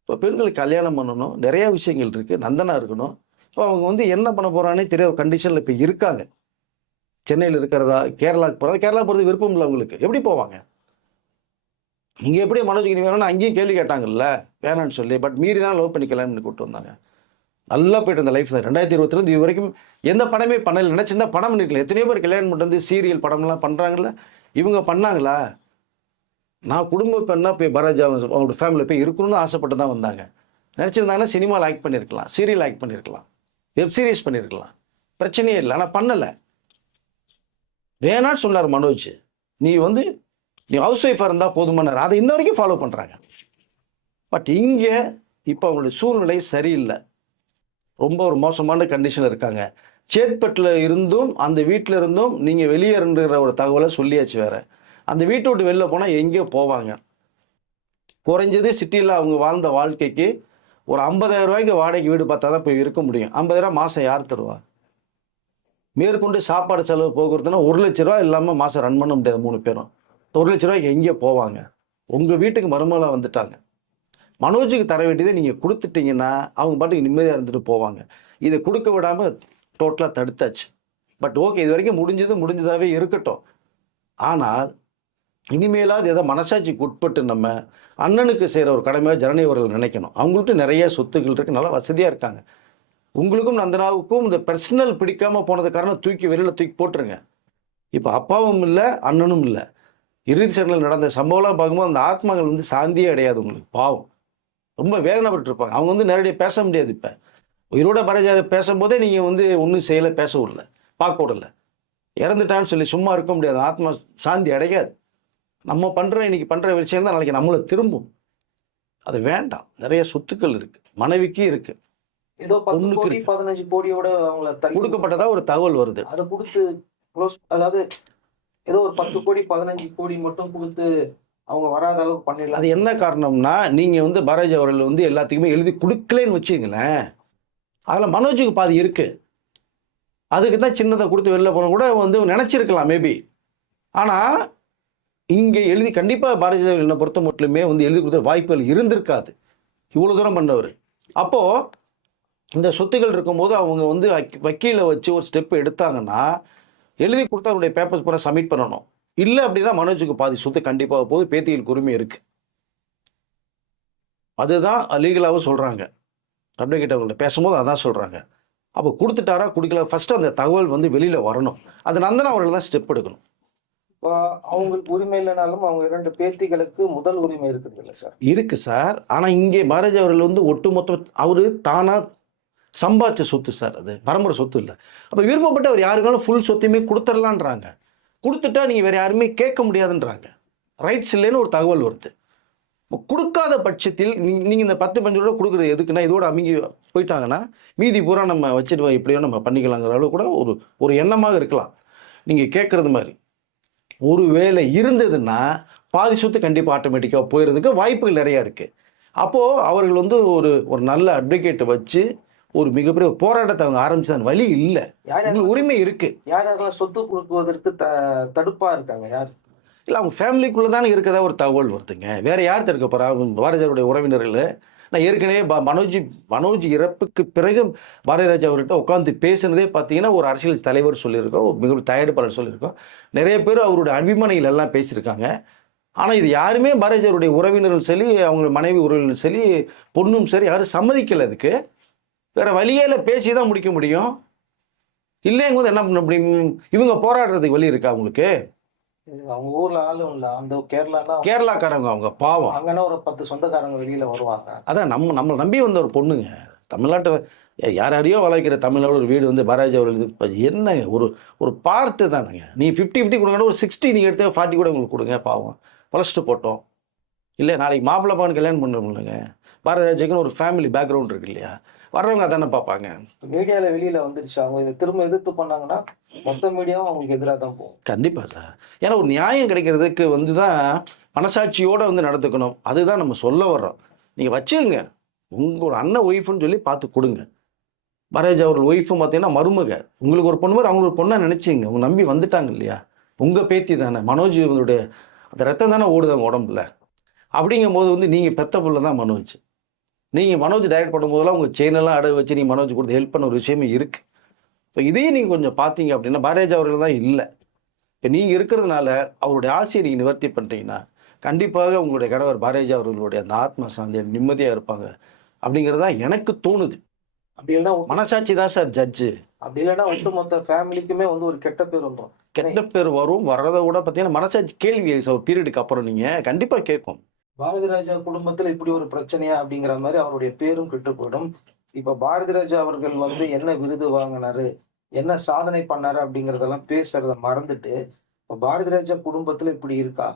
இப்போ பெண்களுக்கு கல்யாணம் பண்ணணும், நிறைய விஷயங்கள் இருக்குது. நந்தனா இருக்கணும். இப்போ அவங்க வந்து என்ன பண்ண போகிறானே தெரியாத ஒரு கண்டிஷனில் இப்போ இருக்காங்க. சென்னையில் இருக்கிறதா, கேரளாவுக்கு போகிறதா. கேரளா போகிறது விருப்பம் இல்லை அவங்களுக்கு. எப்படி போவாங்க? நீங்கள் எப்படி மனோஜ்கிரி வேணும்னு அங்கேயும் கேள்வி கேட்டாங்கல்ல, வேணான்னு சொல்லி. பட் மீறி தான் லவ் பண்ணி கல்யாணம் பண்ணி கூப்பிட்டு வந்தாங்க. நல்லா போய்ட்டு இருந்த லைஃப் தான். 2022 இது வரைக்கும் எந்த படமே பண்ணல. நினச்சிருந்தா படம் பண்ணிருக்கல. எத்தனையோ பேர் கல்யாணம் பண்ணிட்டு வந்து சீரியல் படம்லாம் பண்ணுறாங்கல்ல. இவங்க பண்ணாங்களா? நான் குடும்ப பெண்ணா போய் பாரதிஜா அவங்களோட ஃபேமிலியில் போய் இருக்கணும்னு ஆசைப்பட்டு தான் வந்தாங்க. நினச்சிருந்தாங்கன்னா சினிமாவில் ஆக்ட் பண்ணியிருக்கலாம், சீரியல் ஆக்ட் பண்ணியிருக்கலாம், வெப் சீரிஸ் பண்ணியிருக்கலாம். பிரச்சனையே இல்லை. ஆனால் பண்ணலை. வேணான்னு சொன்னார் மனோஜ். நீ ஹவுஸ் ஒய்ஃபாக இருந்தால் போதுமானார். அதை இன்ன வரைக்கும் ஃபாலோ பண்ணுறாங்க. பட் இங்கே இப்போ அவங்களுடைய சூழ்நிலை சரியில்லை. ரொம்ப ஒரு மோசமான கண்டிஷனில் இருக்காங்க. சேத்பட்டில் இருந்தும் அந்த வீட்டில் இருந்தும் நீங்கள் வெளியேறுன்ற ஒரு தகவலை சொல்லியாச்சு. வேறு அந்த வீட்டை விட்டு வெளில போனால் எங்கேயோ போவாங்க. குறைஞ்சது சிட்டியில் அவங்க வாழ்ந்த வாழ்க்கைக்கு ஒரு 50,000 ரூபாய்க்கு வாடகைக்கு வீடு பார்த்தா தான் போய் இருக்க முடியும். 50,000 மாதம் யார் தருவா? மேற்கொண்டு சாப்பாடு செலவு போக்குறதுனா 1,00,000 ரூபா இல்லாமல் மாதம் ரன் பண்ண முடியாது 3 பேரும். 1,00,000 ரூபாய்க்கு எங்கே போவாங்க? உங்கள் வீட்டுக்கு மருமகளாக வந்துட்டாங்க. மனோஜுக்கு தர வேண்டியதை நீங்கள் கொடுத்துட்டீங்கன்னா அவங்க பாட்டுக்கு நிம்மதியாக இருந்துட்டு போவாங்க. இதை கொடுக்க விடாமல் டோட்டலாக தடுத்தாச்சு. பட் ஓகே, இது வரைக்கும் முடிஞ்சதாகவே இருக்கட்டும். ஆனால் இனிமேலாவது ஏதோ மனசாட்சிக்கு உட்பட்டு நம்ம அண்ணனுக்கு செய்கிற ஒரு கடமையாக ஜனனி அவர்கள் நினைக்கணும். அவங்கள்ட்ட நிறைய சொத்துக்கள் இருக்குது, நல்லா வசதியாக இருக்காங்க. உங்களுக்கும் நந்தனாவுக்கும் இந்த பர்சனல் பிடிக்காமல் போனது காரணம் வெளியில் தூக்கி போட்டுருங்க. இப்போ அப்பாவும் இல்லை, அண்ணனும் இல்லை. இறுதி சடங்கில் நடந்த சம்பவம்லாம் பார்க்கும்போது அந்த ஆத்மாக்கள் சாந்தியே அடையாது. உங்களுக்கு பாவம் ரொம்ப வேதனைப்பட்டு இருப்பாங்க. அவங்க நேரடியாக பேச முடியாது. இப்போ உயிரோட பாரதிஜா பேசும்போதே நீங்கள் ஒன்றும் செய்யலை, பேச விடல, பார்க்க விடல. இறந்துட்டான்னு சொல்லி சும்மா இருக்க முடியாது. ஆத்மா சாந்தி அடையாது. நம்ம இன்னைக்கு பண்ணுற விஷயம் தான் நாளைக்கு நம்மளை திரும்பும். அது வேண்டாம். நிறைய சொத்துக்கள் இருக்குது, மனைவிக்கு இருக்குது. ஏதோ 10 கோடி 15 கோடியோட அவங்கள கொடுக்கப்பட்டதா ஒரு தகவல் வருது. அதை கொடுத்து க்ளோஸ், அதாவது ஏதோ ஒரு 10 கோடி 15 கோடி மட்டும் கொடுத்து அவங்க வராத அளவுக்கு பண்ணிடலாம். அது என்ன காரணம்னா, நீங்கள் பாரதிஜா அவர்கள் எல்லாத்துக்குமே எழுதி கொடுக்கலன்னு வச்சுங்களேன், அதில் மனோஜுக்கு பாதி இருக்குது. அதுக்கு தான் சின்னதை கொடுத்து வெளில போன கூட நினச்சிருக்கலாம் மேபி. ஆனால் இங்கே எழுதி கண்டிப்பாக பாரதிஜா என்னை பொறுத்த மட்டுமே எழுதி கொடுத்த வாய்ப்புகள் இருந்திருக்காது. இவ்வளோ தூரம் பண்ணவர். அப்போது இந்த சொத்துக்கள் இருக்கும்போது அவங்க வக்கீலை வச்சு ஒரு ஸ்டெப் எடுத்தாங்கன்னா எழுதி கொடுத்தா அவருடைய பேப்பர்ஸ் பூரா சப்மிட் பண்ணணும். இல்லை அப்படின்னா மனோஜுக்கு பாதி சொத்து கண்டிப்பாக போது. பேத்திகளுக்கு உரிமை இருக்குது. அதுதான் லீகலாகவும் சொல்கிறாங்க. அட்வொகேட் அவர்கள்ட்ட பேசும்போது அதான் சொல்கிறாங்க. அப்போ கொடுத்துட்டாரா கொடுக்கல, ஃபஸ்ட்டு அந்த தகவல் வெளியில் வரணும். அது நந்தனா அவர்கள் தான் ஸ்டெப் எடுக்கணும். இப்போ அவங்களுக்கு உரிமை இல்லைனாலும் அவங்க 2 பேத்திகளுக்கு முதல் உரிமை இருக்குது இல்லை சார்? இருக்குது சார். ஆனால் இங்கே பாரதிஜா அவர்கள் ஒட்டுமொத்த அவர் தானாக சம்பாதிச்ச சொத்து சார். அது பரம்பரை சொத்து இல்லை. அப்போ விருப்பப்பட்டு அவர் யாருக்காலும் ஃபுல் சொத்தையுமே கொடுத்துடலான்றாங்க. கொடுத்துட்டா நீங்கள் வேறு யாருமே கேட்க முடியாதுன்றாங்க. ரைட்ஸ் இல்லைன்னு ஒரு தகவல் வருது. இப்போ கொடுக்காத பட்சத்தில் நீங்கள் இந்த 10-15 ரூபா கொடுக்குறது எதுக்குன்னா இதோட அமைங்கி போயிட்டாங்கன்னா மீதி பூரா நம்ம வச்சுட்டு எப்படியோ நம்ம பண்ணிக்கலாங்கிற அளவு கூட ஒரு எண்ணமாக இருக்கலாம். நீங்கள் கேட்குறது மாதிரி ஒரு வேலை இருந்ததுன்னா பாதி சொத்து கண்டிப்பாக ஆட்டோமேட்டிக்காக போயிடுறதுக்கு வாய்ப்புகள் நிறையா இருக்குது. அப்போது அவர்கள் ஒரு நல்ல அட்வொகேட்டை வச்சு ஒரு மிகப்பெரிய போராட்டத்தை அவங்க ஆரம்பிச்சாங்க. வழி இல்லை, உரிமை இருக்குது. யாரெல்லாம் சொத்து கொடுக்குவதற்கு தடுப்பாக இருக்காங்க? யார் இல்லை, அவங்க ஃபேமிலிக்குள்ளே தானே இருக்கிறதா ஒரு தகவல் வருதுங்க. வேறு யார் தடுக்க போகிறா? பாரதியாருடைய உறவினர்கள் நான் ஏற்கனவே மனோஜ் இறப்புக்கு பிறகு பாரதிராஜா அவர்கிட்ட உட்காந்து பேசுனதே பார்த்தீங்கன்னா ஒரு அரசியல் தலைவர் சொல்லியிருக்கோம், ஒரு மிக தயாரிப்பாளர் சொல்லியிருக்கோம், நிறைய பேர் அவருடைய அபிமானிகள் எல்லாம் பேசியிருக்காங்க. ஆனால் இது யாருமே பாரதிராஜா அவருடைய உறவினர்கள் சரி, அவங்க மனைவி உறவினர்கள் சரி, பொண்ணும் சரி, யாரும் சம்மதிக்கலை. அதுக்கு வேற வழியில பேசி தான் முடிக்க முடியும். இல்லைங்க போது என்ன பண்ண முடியும்? இவங்க போராடுறதுக்கு வழி இருக்கா அவங்களுக்கு? அவங்க ஊர்ல ஆளும் இல்ல. அந்த கேரளானா கேரளாக்காரங்க அவங்க பாவம். அங்கன்னா ஒரு 10 சொந்தக்காரங்க வெளியில வருவாங்க. அதான் நம்மளை நம்பி வந்த ஒரு பொண்ணுங்க. தமிழ்நாட்டில் யார் யாரையோ வளர்க்கிற தமிழ்நாடு ஒரு வீடு வந்து பாரதிராஜா அவர்கள் இப்போ என்னங்க ஒரு பார்ட்டு தானுங்க. நீ 50-50 கொடுங்கன்னா ஒரு 60 நீங்கள் எடுத்து 40 கூட உங்களுக்கு கொடுங்க, பாவம் பொழைச்சிட்டு போட்டோம். இல்லை நாளைக்கு மாப்பிள்ளை பாவன் கல்யாணம் பண்ணுறவங்களுங்க. பாரதிராஜாக்குன்னு ஒரு ஃபேமிலி பேக்ரவுண்ட் இருக்கு இல்லையா, வர்றவங்க அதானே பார்ப்பாங்க. மீடியால வெளியில வந்துருச்சு. அவங்க இதை திரும்ப எதிர்த்து பண்ணாங்கன்னா மொத்த மீடியாவும் அவங்களுக்கு எதிராக தான் போகும். கண்டிப்பாக சார். ஏன்னா ஒரு நியாயம் கிடைக்கிறதுக்கு வந்து தான் மனசாட்சியோடு வந்து நடந்துக்கணும். அதுதான் நம்ம சொல்ல வர்றோம். நீங்கள் வச்சுங்க உங்கள் அண்ணன் ஒய்ஃப்னு சொல்லி பார்த்து கொடுங்க. பாரதிராஜா அவர்கள் ஒய்ஃபும் பார்த்தீங்கன்னா மருமக. உங்களுக்கு ஒரு பொண்ணு மாதிரி அவங்களுக்கு ஒரு பொண்ணாக நினச்சிங்க. உங்க நம்பி வந்துட்டாங்க இல்லையா, உங்கள் பேத்தி தானே. மனோஜ் இவருடைய அந்த ரத்தம் தானே ஓடுதாங்க உடம்புல. அப்படிங்கும்போது வந்து நீங்கள் பெத்த பிள்ளை தான் மனோஜ். நீங்கள் மனோஜ் டைரக்ட் பண்ணும்போதெல்லாம் உங்கள் செயினெல்லாம் அடகு வச்சு நீங்கள் மனோஜ் கொடுத்து ஹெல்ப் பண்ண ஒரு விஷயமே இருக்குது. இப்போ இதையும் நீங்கள் கொஞ்சம் பார்த்தீங்க அப்படின்னா பாரதிராஜா அவர்கள் தான் இல்லை. இப்போ நீங்கள் இருக்கிறதுனால அவருடைய ஆசையை நீங்கள் நிவர்த்தி பண்ணிட்டீங்கன்னா கண்டிப்பாக உங்களுடைய கணவர் பாரதிராஜா அவர்களுடைய அந்த ஆத்மா சாந்தி நிம்மதியாக இருப்பாங்க அப்படிங்கிறது தான் எனக்கு தோணுது. அப்படி இல்லைன்னா மனசாட்சி தான் சார் ஜட்ஜு. அப்படி இல்லைன்னா ஒட்டுமொத்த ஃபேமிலிக்குமே வந்து ஒரு கெட்ட பேர் வந்துடும். கெட்ட பேர் வரும். வர்றதை விட பார்த்தீங்கன்னா மனசாட்சி கேள்வி ஒரு பீரியடுக்கு அப்புறம் நீங்கள் கண்டிப்பாக கேட்கும். பாரதிராஜா குடும்பத்துல இப்படி ஒரு பிரச்சனையா அப்படிங்கிற மாதிரி அவருடைய பேரும் கெட்டு போயிடும். இப்ப பாரதிராஜா அவர்கள் வந்து என்ன விருது வாங்கினாரு, என்ன சாதனை பண்ணாரு அப்படிங்கறதெல்லாம் பேசுறத மறந்துட்டு இப்ப பாரதிராஜா குடும்பத்துல இப்படி இருக்கா,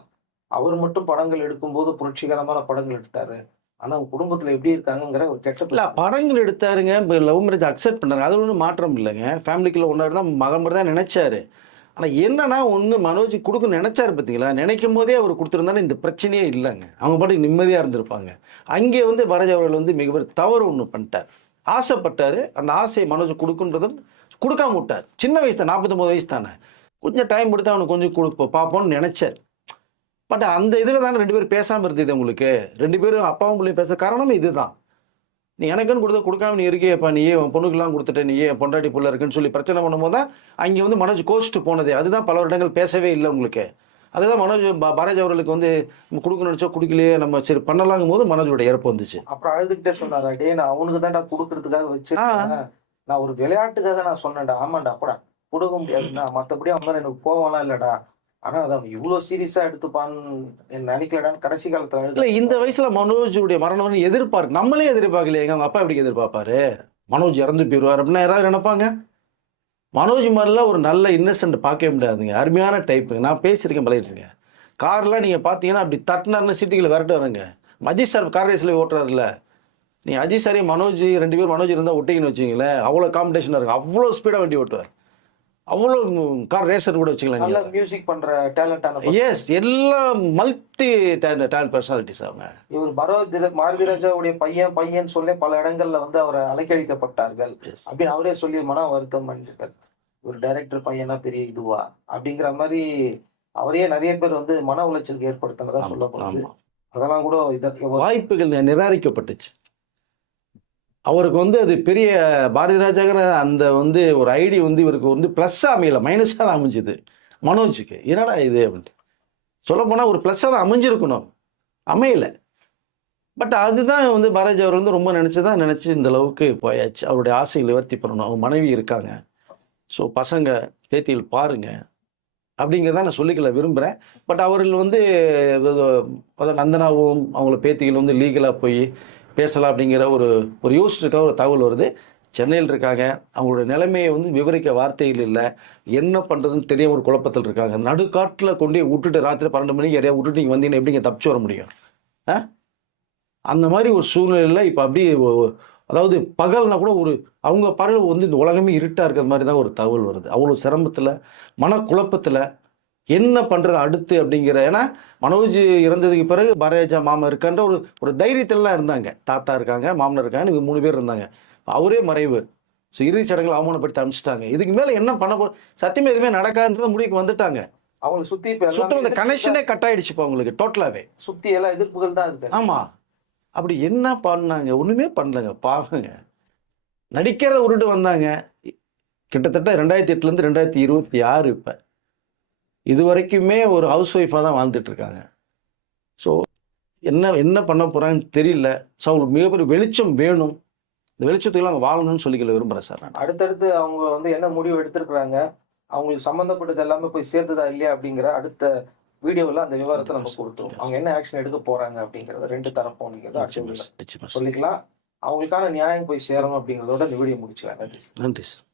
அவர் மட்டும் படங்கள் எடுக்கும்போது புரட்சிகரமான படங்கள் எடுத்தாரு, ஆனா அவங்க குடும்பத்துல எப்படி இருக்காங்கிற ஒரு கெட்ட இல்லை பேர். படங்கள் எடுத்தாருங்க. இப்போ லவ் மேரேஜ் அக்செப்ட் பண்ணாரு. அது ஒன்றும் மாற்றம் இல்லைங்க. ஃபேமிலிக்குள்ள ஒன்றா தான் மகன் மாதிரி தான் நினைச்சாரு. ஆனால் என்னன்னா ஒன்று மனோஜ் கொடுக்க நினைச்சாரு பார்த்தீங்களா, நினைக்கும் போதே அவர் கொடுத்துருந்தாலும் இந்த பிரச்சனையே இல்லைங்க. அவங்க பாட்டுக்கு நிம்மதியாக இருந்திருப்பாங்க. அங்கே வந்து பாரதிராஜா அவர்கள் வந்து மிகப்பெரிய தவறு ஒன்று பண்ணிட்டார். ஆசைப்பட்டாரு. அந்த ஆசையை மனோஜ் கொடுக்குன்றதும் கொடுக்காம விட்டார். சின்ன வயசு தான், 49 வயசு தானே. கொஞ்சம் டைம் கொடுத்து அவனுக்கு கொஞ்சம் கொடுப்போம் பார்ப்போம்னு நினைச்சார். பட் அந்த இதில் தானே 2 பேரும் பேசாமல் இருந்தது உங்களுக்கு. 2 பேரும் அப்பாவும் பிள்ளையும் பேச காரணமே இதுதான். நீ எனக்குன்னு கொடுக்காம நீ இருக்கியப்பா, நீயே உன் பொண்ணுக்கெல்லாம் கொடுத்துட்ட, நீயே பொண்டாட்டி புள்ள இருக்குன்னு சொல்லி பிரச்சனை பண்ணும்போது தான் அங்கே வந்து மனோஜ் கோச்சிட்டு போனதே. அதுதான் பல வருடங்கள் பேசவே இல்லை உங்களுக்கு. அதுதான் மனோஜ் பாரதிராஜா அவர்களுக்கு வந்து நம்ம கொடுக்க நினச்சா கொடுக்கலையே, நம்ம சரி பண்ணலாங்கும் போது மனோஜோட இறப்பு வந்துச்சு. அப்புறம் அழுதுகிட்டே சொன்னாரா, டே நான் அவனுக்கு தான் கொடுக்கறதுக்காக வச்சிருக்கேன், நான் ஒரு விளையாட்டுக்காக நான் சொன்னேன்டா. ஆமாண்டா அப்படா கொடுக்க முடியாதுண்ணா, மற்றபடி அவன் மேல எனக்கு கோவம்லாம் இல்லடா, ஆனா அதான் இவ்வளவு சீரியஸா எடுத்துப்பான்னு நினைக்கலடான்னு கடைசி காலத்துல இல்லை இந்த வயசுல மனோஜுடைய மரணம் எதிர்பார்க்க நம்மளே எதிர்பார்க்கலையே. எங்கள் அப்பா எப்படி எதிர்பார்ப்பாரு மனோஜ் இறந்து போயிடுவார் அப்படின்னா யாராவது நினைப்பாங்க? மனோஜ் மாதிரிலாம் ஒரு நல்ல இன்னசென்ட் பார்க்கவே முடியாதுங்க. அருமையான டைப்புங்க. நான் பேசியிருக்கேன், பழகிருக்கேன். கார்லாம் நீங்கள் பார்த்தீங்கன்னா அப்படி தட்டினார்னு சிட்டிகளை விரட்டு வருங்க. அஜித் சார் கார் ரேஸில் ஓட்டுறாருல, நீங்கள் அஜித் சாரே மனோஜ் 2 பேர் மனோஜ் இருந்தால் ஒட்டிங்கன்னு வச்சிங்களேன், அவ்வளோ காம்படிஷனாக இருக்கும். அவ்வளோ ஸ்பீடாக வண்டி ஓட்டுவார். அவ்வளோ கார் ரேசர் கூட வச்சுக்கலாம். நல்ல மியூசிக் பண்ற டேலண்டான எஸ், எல்லாம் மல்டி டேலண்ட் பர்சனாலிட்டிஸ் அவங்க. இவர் பாரதிராஜாவுடைய பையன் சொல்லி பல இடங்கள்ல வந்து அவரை அலைக்கழிக்கப்பட்டார்கள் அப்படின்னு அவரே சொல்லி மன வருத்தம் பண்ணிருக்காரு. ஒரு டைரக்டர் பையனா பெரிய இதுவா அப்படிங்கிற மாதிரி அவரே நிறைய பேர் வந்து மன உளைச்சலுக்கு ஏற்படுத்தினதா சொல்லப்படுது. அதெல்லாம் கூட வாய்ப்புகள் நிராகரிக்கப்பட்டுச்சு. அவருக்கு வந்து அது பெரிய பாரதிராஜாங்கிற அந்த வந்து ஒரு ஐடி வந்து இவருக்கு வந்து ப்ளஸ்ஸாக அமையல, மைனஸாக தான் அமைஞ்சுது மனோஜுக்கு. என்னடா இது அப்படின்ட்டு சொல்லப்போனால் ஒரு ப்ளஸ்ஸாக தான் அமைஞ்சிருக்கணும், அமையலை. பட் அதுதான் வந்து பாரதிராஜா அவர் வந்து ரொம்ப நினச்சி இந்த அளவுக்கு போயாச்சு. அவருடைய ஆசையை நிவர்த்தி பண்ணணும். அவங்க மனைவி இருக்காங்க. ஸோ பசங்க பேத்திகள் பாருங்க அப்படிங்கிறத நான் சொல்லிக்கல விரும்புகிறேன். பட் அவர்கள் வந்து நந்தனாவும் அவங்கள பேத்திகள் வந்து லீகலாக போய் பேசலாம் அப்படிங்கிற ஒரு யோசிச்சுருக்க ஒரு தகவல் வருது. சென்னையில் இருக்காங்க. அவங்களோட நிலைமையை வந்து விவரிக்க வார்த்தைகள் இல்லை. என்ன பண்ணுறதுன்னு தெரிய ஒரு குழப்பத்தில் இருக்காங்க. நடுக்காட்டில் கொண்டு விட்டுட்டு ராத்திரி 12 மணிக்கு யாரையா விட்டுட்டு நீங்கள் வந்தீங்கன்னா எப்படிங்க தப்பிச்சு வர முடியும்? அந்த மாதிரி ஒரு சூழ்நிலையில் இப்போ அப்படியே அதாவது பகல்னா கூட அவங்க பகல் வந்து இந்த உலகமே இருட்டாக இருக்கிற மாதிரி தான் ஒரு தகவல் வருது. அவ்வளோ சிரமத்தில் மனக்குழப்பத்தில் என்ன பண்ணுறது அடுத்து அப்படிங்கிற. ஏன்னா மனோஜ் இறந்ததுக்கு பிறகு பாரதிராஜா மாமா இருக்கான்ற ஒரு தைரியத்திலலாம் இருந்தாங்க. தாத்தா இருக்காங்க, மாமனார் இருக்காங்க, இவங்க 3 பேர் இருந்தாங்க. அவரே மறைவு. ஸோ இறுதி சடங்குகள் அவமானப்படுத்தி அனுப்பிச்சிட்டாங்க. இதுக்கு மேலே என்ன பண்ண சத்தியமே எதுவுமே நடக்காதுன்றத முடிவுக்கு வந்துட்டாங்க. அவங்களை சுற்றி சுத்தம் இந்த கனெக்ஷனே கட் ஆகிடுச்சுப்பா அவங்களுக்கு டோட்டலாகவே. சுற்றி எல்லாம் எதிர்ப்புகள் தான் இருக்கு. ஆமாம், அப்படி என்ன பண்ணாங்க? ஒன்றுமே பண்ணலங்க, பாவங்க. நடிக்கிறத விட்டுட்டு வந்தாங்க. கிட்டத்தட்ட 2008லேருந்து 2026 இப்போ இது வரைக்குமே ஒரு ஹவுஸ் ஒய்ஃபாக தான் வாழ்ந்துட்டு இருக்காங்க. ஸோ என்ன என்ன பண்ண போகிறாங்கன்னு தெரியல. ஸோ அவங்களுக்கு மிகப்பெரிய வெளிச்சம் வேணும். இந்த வெளிச்சத்துக்குள்ள அவங்க வாழணும்னு சொல்லிக்கல விரும்புகிறேன் சார் நான். அடுத்தடுத்து அவங்க வந்து என்ன முடிவு எடுத்திருக்கிறாங்க, அவங்களுக்கு சம்மந்தப்பட்டது எல்லாமே போய் சேர்ந்ததா இல்லையா அப்படிங்கிற அடுத்த வீடியோவில் அந்த விவரத்தை நம்ம கொடுத்துருவோம். அவங்க என்ன ஆக்ஷன் எடுக்க போறாங்க அப்படிங்கிறத 2 தரப்பும் நீங்க தான் நிச்சயமா சார், நிச்சயமா சார். சொல்லிக்கலாம். அவங்களுக்கான நியாயம் போய் சேரணும் அப்படிங்கிறதோட இந்த வீடியோ முடிச்சுக்கலாம். நன்றி. நன்றி சார்.